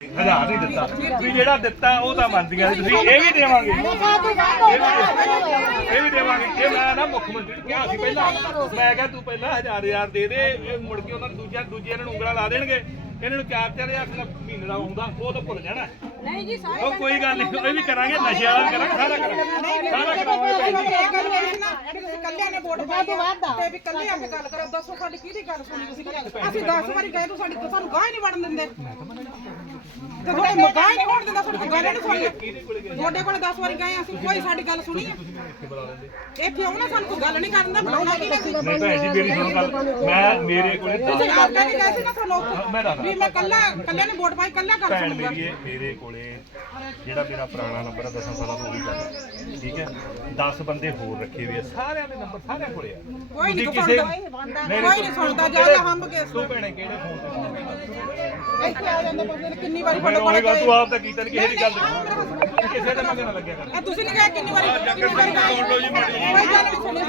ਹਜ਼ਾਰ ਨਹੀਂ ਦਿੱਤਾ ਵੀ ਜਿਹੜਾ ਦਿੱਤਾ ਉਹ ਤਾਂ ਮੰਨਦੀਆਂ ਨੇ ਤੁਸੀਂ ਇਹ ਵੀ ਦੇਵਾਂਗੇ ਇਹ ਵੀ ਦੇਵਾਂਗੇ ਇਹ ਮੈਂ ਨਾ ਮੁੱਖ ਮੰਤਰੀ ਨੂੰ ਕਿਹਾ ਸੀ ਪਹਿਲਾਂ ਮੈਂ ਕਿਹਾ ਤੂੰ ਪਹਿਲਾਂ ਹਜ਼ਾਰ ਹਜ਼ਾਰ ਦੇ ਦੇ ਇਹ ਮੁੜ ਕੇ ਉਹਨਾਂ ਨੂੰ ਦੂਜਿਆਂ ਦੂਜਿਆਂ ਨੂੰ ਉਂਗਲਾਂ ਲਾ ਦੇਣਗੇ ਇਹਨਾਂ ਨੂੰ ਚਾਰ ਚਾਰ ਹਜ਼ਾਰ ਦਾ ਮਹੀਨੇ ਦਾ ਆਉਂਦਾ ਉਹ ਤਾਂ ਭੁੱਲ ਜਾਣਾ ਨਹੀਂ ਜੀ ਸਾਰੇ ਉਹ ਕੋਈ ਗੱਲ ਨਹੀਂ ਇਹ ਵੀ ਕਰਾਂਗੇ ਨਸ਼ੇ ਵਾਲਾ ਵੀ ਕਰਾਂਗੇ ਸਾਰਾ ਕਰਾਂਗੇ ਸਾਰਾ ਕਰਾਂਗੇ ਗੱਲ ਕੱਲਿਆਂ ਨੇ ਵੋਟ ਪਾਈ ਆ ਤੇ ਵੀ ਕੱਲੇ ਆ ਕੇ ਗੱਲ ਕਰੋ ਦੱਸੋ ਸਾਡੀ ਕਿਹਦੀ ਗੱਲ ਸੁਣੀ ਤੁਸੀਂ? ਅਸੀਂ 10 ਵਾਰੀ ਗਏ ਤੂੰ ਸਾਡੀ ਸਾਨੂੰ ਗਾਹ ਹੀ ਨਹੀਂ ਵੜਨ ਦਿੰਦੇ। ਤੇ ਤੁਹਾਡੇ ਮਗਾਹ ਹੀ ਨਹੀਂ ਹੋਣ ਦਿੰਦਾ ਤੁਹਾਡੀ ਗੱਲ ਨਹੀਂ ਸੁਣੀ ਤੁਹਾਡੇ ਕੋਲ 10 ਵਾਰੀ ਗਏ ਅਸੀਂ ਕੋਈ ਸਾਡੀ ਗੱਲ ਸੁਣੀ ਆ। ਇਹ ਕਿਉਂ ਨਾ ਸਾਨੂੰ ਕੋਈ ਗੱਲ ਨਹੀਂ ਕਰਨ ਦਾ ਬੁਲਾਉਣਾ ਕੀ ਨਹੀਂ ਭੈਣ ਜੀ ਮੇਰੀ ਸੁਣੋ ਗੱਲ। ਮੈਂ ਮੇਰੇ ਕੋਲੇ ਤੁਸੀਂ ਆਪ ਨਹੀਂ ਗਏ ਸੀ ਨਾ ਸਾਨੂੰ ਮੈਂ ਦੱਸਦਾ। ਵੀ ਮੈਂ ਕੱਲਾ ਕੱਲਿਆਂ ਨੇ ਵੋਟ ਪਾਈ ਕੱਲਾ ਕਰ ਭੈਣ ਸੁਣੂਗਾ ਮੇਰੀ ਮੇਰੇ ਕੋਲੇ ਜਿਹੜਾ ਮੇਰਾ ਪੁਰਾਣਾ ਨੰਬਰ ਹੈ 10 ਸਾਲਾਂ ਤੋਂ ਉਹੀ ਚੱਲਦਾ ਠੀਕ ਹੈ? 10 ਬੰਦੇ ਹੋਰ ਰੱਖੇ ਹੋਏ ਆ ਸਾਰਿਆਂ ਦੇ ਨੰਬਰ ਸਾਰਿਆਂ ਕੋਲੇ ਆ। ਕੋਈ ਨਹੀਂ ਤੁਸੀਂ ਸੁਣਦਾ ਕੋਈ ਨਹੀਂ ਸੁਣਦਾ ਜ਼ਿਆਦਾ ਹੰਬ ਕੇ ਤੂੰ ਭੈਣੇ ਕਿਹੜੇ ਫੋਨ ਤੇ ਇੱਥੇ ਆ ਜਾਂਦੇ ਬੰਦੇ ਨੇ ਕਿੰਨੀ ਵਾਰੀ ਤੁਹਾਡੇ ਕੋਲ ਗੱਲ ਤੂੰ ਆਪ ਤਾਂ ਕੀਤਾ ਨਹੀਂ ਕਿਸੇ ਦੀ ਗੱਲ ਕਿਸੇ ਦੇ ਮਗਰ ਨਾ ਲੱਗਿਆ ਕਰ। ਇਹ ਤੁਸੀਂ ਨਹੀਂ ਗਏ ਕਿੰਨੀ ਵਾਰੀ ਕਿੰਨੀ ਵਾਰੀ ਗਏ ਲਓ ਜੀ ਮਾੜੀ ਜਿਹੀ। ਕੋਈ ਗੱਲ ਨਹੀਂ ਸੁਣੀ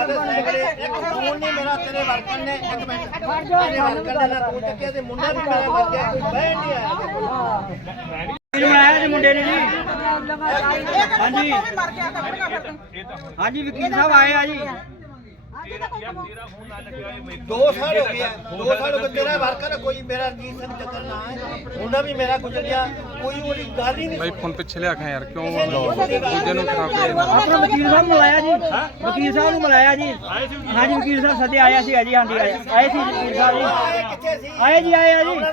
ਫੋਨ ਨਹੀਂ ਮੇਰਾ ਤੇਰੇ ਵਰਕਰ ਨੇ ਇੱਕ ਮਿੰਟ। ਤੇਰੇ ਵਰਕਰ ਨੇ ਤੂੰ ਚੱਕਿਆ ਤੇ ਮੁੰਡਾ ਵੀ ਮੇਰਾ ਵਰ ਗਿਆ। ਬਹਿ ਨਹੀਂ ਆਇਆ। ਬਣਾਇਆ ਜੀ ਮੁੰਡੇ ਨੇ ਜੀ? ਹਾਂਜੀ ਵਕੀਲ ਸਾਹਿਬ ਆਏ ਆ ਜੀ। ਦੋ ਸਾਲ ਹੋ ਗਏ ਆ, ਦੋ ਸਾਲ ਹੋ ਗਏ ਤੇਰਾ ਵਰਕਰ ਕੋਈ ਮੇਰਾ ਰਣਜੀਤ ਸਿੰਘ ਚੱਕਰ ਨਾ ਹੈ ਮੁੰਡਾ ਵੀ ਮੇਰਾ ਗੁਜ਼ਰ ਗਿਆ ਕੋਈ ਉਹਦੀ ਗੱਲ ਹੀ ਨਹੀਂ ਭਾਈ ਫੋਨ ਪਿੱਛੇ ਲਿਆ ਖਾ ਯਾਰ ਕਿਉਂ ਦੂਜੇ ਨੂੰ ਖਰਾਬ ਕਰੇ ਆਪਣਾ ਵਕੀਲ ਸਾਹਿਬ ਨੂੰ ਮਿਲਾਇਆ ਜੀ। ਵਕੀਲ ਸਾਹਿਬ ਨੂੰ ਮਿਲਾਇਆ ਜੀ। ਹਾਂਜੀ ਵਕੀਲ ਸਾਹਿਬ ਸੱਦੇ ਆਇਆ ਸੀ ਜੀ ਹਾਂਜੀ ਆਏ ਸੀ ਵਕੀਲ ਸਾਹਿਬ। ਜੀ। ਆਏ ਜੀ ਆਏ ਆ ਜੀ। ਉਹਨਾਂ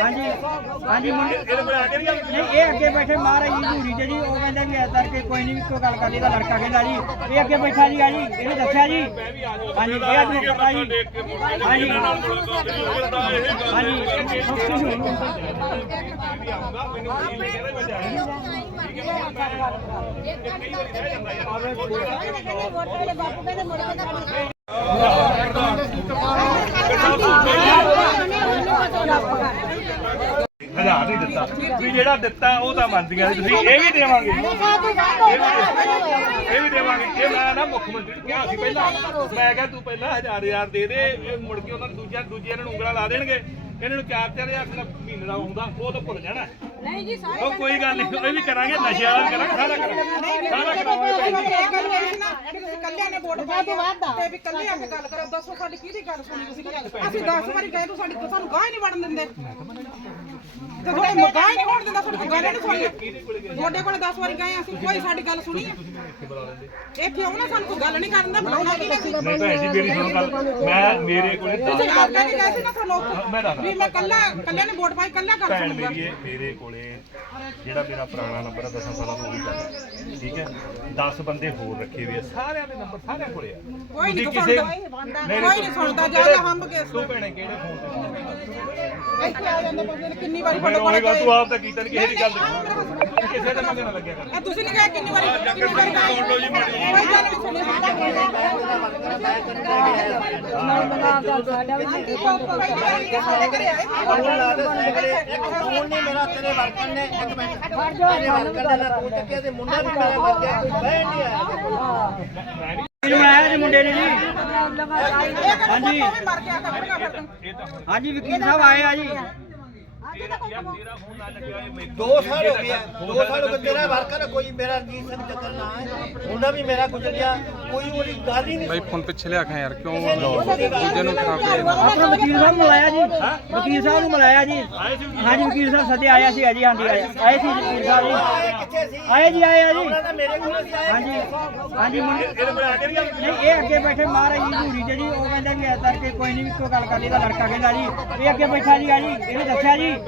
ਹਾਂਜੀ ਹਾਂਜੀ ਨਹੀਂ ਇਹ ਅੱਗੇ ਬੈਠੇ ਮਹਾਰਾਜ ਜੀ ਧੂਰੀ ਤੇ ਜੀ ਉਹ ਕਹਿੰਦਾ ਵੀ ਐਦਾਂ ਕਿ ਕੋਈ ਨਹੀਂ ਇੱਕੋ ਗੱਲ ਕਰ ਲਈ ਤਾਂ ਲੜਕਾ ਕਹਿੰਦਾ ਜੀ ਇਹ ਅੱਗੇ ਬੈਠਾ ਜੀ ਆ ਜੀ ਇਹਨੇ ਦੱਸਿਆ ਜੀ। ਹਾਂਜੀ ਇਹ ਅੱਜ ਪਤਾ ਜੀ। ਹਾਂਜੀ। ਹਾਂਜੀ। ਹਜ਼ਾਰ ਨਹੀਂ ਦਿੱਤਾ ਵੀ ਜਿਹੜਾ ਦਿੱਤਾ ਉਹ ਤਾਂ ਮੰਨਦੀਆਂ ਨੇ ਤੁਸੀਂ ਇਹ ਵੀ ਦੇਵਾਂਗੇ ਇਹ ਵੀ ਦੇਵਾਂਗੇ ਇਹ ਮੈਂ ਨਾ ਮੁੱਖ ਮੰਤਰੀ ਨੂੰ ਕਿਹਾ ਸੀ ਪਹਿਲਾਂ ਮੈਂ ਕਿਹਾ ਤੂੰ ਪਹਿਲਾਂ ਹਜ਼ਾਰ ਹਜ਼ਾਰ ਦੇ ਦੇ ਇਹ ਮੁੜ ਕੇ ਉਹਨਾਂ ਨੂੰ ਦੂਜਿਆਂ ਦੂਜਿਆਂ ਨੂੰ ਉਂਗਲਾਂ ਲਾ ਦੇਣਗੇ ਇਹਨਾਂ ਨੂੰ ਚਾਰ ਚਾਰ ਹਜ਼ਾਰ ਦਾ ਮਹੀਨੇ ਦਾ ਆਉਂਦਾ ਉਹ ਤਾਂ ਭੁੱਲ ਜਾਣਾ ਨਹੀਂ ਜੀ ਸਾਰੇ ਉਹ ਕੋਈ ਗੱਲ ਨਹੀਂ ਇਹ ਵੀ ਕਰਾਂਗੇ ਨਸ਼ੇ ਵਾਲਾ ਕਰਾਂਗੇ ਸਾਰਾ ਕਰਾਂਗੇ ਸਾਰਾ ਕਰਾਂਗੇ ਗੱਲ ਕੱਲਿਆਂ ਨੇ ਵੋਟ ਪਾਈ ਆ। ਤੇ ਵੀ ਕੱਲੇ ਆ ਕੇ ਗੱਲ ਕਰੋ ਦੱਸੋ ਸਾਡੀ ਕਿਹਦੀ ਗੱਲ ਸੁਣੀ ਤੁਸੀਂ? ਅਸੀਂ 10 ਵਾਰੀ ਗਏ ਤੂੰ ਸਾਡੀ ਸਾਨੂੰ ਗਾਹ ਹੀ ਨਹੀਂ ਵੜਨ ਦਿੰਦੇ। ਤੇ ਤੁਹਾਡੇ ਮਗਾਹ ਹੀ ਨਹੀਂ ਹੋਣ ਦਿੰਦਾ ਤੁਹਾਡੀ ਗੱਲ ਨਹੀਂ ਸੁਣੀ ਤੁਹਾਡੇ ਕੋਲ 10 ਵਾਰੀ ਗਏ ਅਸੀਂ ਕੋਈ ਸਾਡੀ ਗੱਲ ਸੁਣੀ ਆ। ਇਹ ਕਿਉਂ ਨਾ ਸਾਨੂੰ ਕੋਈ ਗੱਲ ਨਹੀਂ ਕਰਨ ਦਾ ਬੁਲਾਉਣਾ ਕੀ ਨਹੀਂ ਭੈਣ ਜੀ ਮੇਰੀ ਸੁਣੋ ਗੱਲ। ਮੈਂ ਮੇਰੇ ਕੋਲੇ ਤੁਸੀਂ ਆਪ ਨਹੀਂ ਗਏ ਸੀ ਨਾ ਸਾਨੂੰ ਮੈਂ ਦੱਸਦਾ। ਵੀ ਮੈਂ ਕੱਲਾ ਕੱਲਿਆਂ ਨੇ ਵੋਟ ਪਾਈ ਕੱਲਾ ਕਰ ਭੈਣ ਸੁਣੂਗਾ ਮੇਰੇ ਕੋਲੇ ਜਿਹੜਾ ਮੇਰਾ ਪੁਰਾਣਾ ਨੰਬਰ ਹੈ 10 ਸਾਲਾਂ ਤੋਂ ਉਹੀ ਚੱਲਦਾ ਠੀਕ ਹੈ? 10 ਬੰਦੇ ਹੋਰ ਰੱਖੇ ਹੋਏ ਆ। ਸਾਰਿਆਂ ਦੇ ਨੰਬਰ ਸਾਰਿਆਂ ਕੋਲੇ ਆ ਕੋਈ ਨਹੀਂ ਤੁਸੀਂ ਸੁਣਦਾ ਕੋਈ ਨਹੀਂ ਸੁਣਦਾ ਜ਼ਿਆਦਾ ਹੰਬ ਕੇ ਤੂੰ ਭੈਣੇ ਕਿਹੜੇ ਫੋਨ ਤੇ ਇੱਥੇ ਆ ਜਾਂਦੇ ਬੰਦੇ ਨੇ ਕਿੰਨੀ ਵਾਰੀ ਗੱਲ ਕੋਲ ਤੂੰ ਆਪ ਤਾਂ ਕੀਤਾ ਨਹੀਂ ਕਿਸੇ ਦੀ ਗੱਲ ਕਿਸੇ ਦੇ ਮਗਰ ਨਾ ਲੱਗਿਆ ਕਰ ਇਹ ਤੁਸੀਂ ਨਹੀਂ ਗਏ ਕਿੰਨੀ ਵਾਰੀ ਕਿੰਨੀ ਵਾਰੀ ਗਏ ਲਓ ਜੀ ਮਾੜੀ। ਕੋਈ ਗੱਲ ਨਹੀਂ ਸੁਣੀ ਸਾਡੇ ਫੋਨ ਲਾ ਦੇ ਨਹੀਂ ਮੇਰਾ ਤੇਰੇ ਵਰਕਰ ਨੇ ਇੱਕ ਮਿੰਟ ਤੇਰੇ ਵਰਕਰ ਨੇ ਤੂੰ ਚੱਕਿਆ ਤੇ ਮੁੰਡਾ ਵੀ ਮੇਰਾ ਵਰ ਗਿਆ ਬਹਿ ਨਹੀਂ ਆਇਆ ਵਕੀਲ ਜੀ ਮੁੰਡੇ ਨੇ ਜੀ। ਹਾਂਜੀ। ਮਰ ਗਿਆ ਤਾਂ ਬੜੀਆਂ ਫਿਰ ਤੂੰ ਹਾਂਜੀ ਵਕੀਲ ਸਾਹਿਬ ਆਏ ਆ ਜੀ ਦੋ ਸਾਲ ਹੋ ਗਏ ਆ, ਦੋ ਸਾਲ ਹੋ ਗਏ ਤੇਰਾ ਵਰਕਰ ਕੋਈ ਮੇਰਾ ਰਣਜੀਤ ਸਿੰਘ ਚੱਕਰ ਨਾ ਹੈ? ਮੁੰਡਾ ਵੀ ਮੇਰਾ ਗੁਜ਼ਰ ਗਿਆ ਕੋਈ ਉਹਦੀ ਗੱਲ ਹੀ ਨਹੀਂ ਭਾਈ ਫੋਨ ਪਿੱਛੇ ਲਿਆ ਖਾ ਯਾਰ ਕਿਉਂ ਦੂਜੇ ਨੂੰ ਖਰਾਬ ਕਰੇ ਆਪਣਾ ਵਕੀਲ ਸਾਹਿਬ ਨੂੰ ਮਿਲਾਇਆ ਜੀ। ਵਕੀਲ ਸਾਹਿਬ ਨੂੰ ਮਿਲਾਇਆ ਜੀ। ਹਾਂਜੀ ਵਕੀਲ ਸਾਹਿਬ ਸੱਦੇ ਆਇਆ ਸੀ ਜੀ ਹਾਂਜੀ ਆਏ ਆਏ ਸੀ ਵਕੀਲ ਸਾਹਿਬ ਜੀ। ਆਏ ਜੀ ਆਏ ਆ ਜੀ। ਉਹਨਾਂ ਦਾ ਆਇਆ ਹਾਂਜੀ ਹਾਂਜੀ ਕੇ ਨਹੀਂ ਇਹ ਅੱਗੇ ਬੈਠੇ ਮਹਾਰਾਜ ਜੀ ਧੂਰੀ ਤੇ ਜੀ ਉਹ ਕਹਿੰਦਾ ਵੀ ਐਦਾਂ ਕਿ ਕੋਈ ਨਹੀਂ ਇੱਕੋ ਗੱਲ ਕਰ ਲਈ ਤਾਂ ਲੜਕਾ ਕਹਿੰਦਾ ਜੀ। ਇਹ ਅੱਗੇ ਬੈਠਾ ਜੀ ਆ ਜੀ ਇਹਨੇ ਦੱਸਿਆ ਜੀ।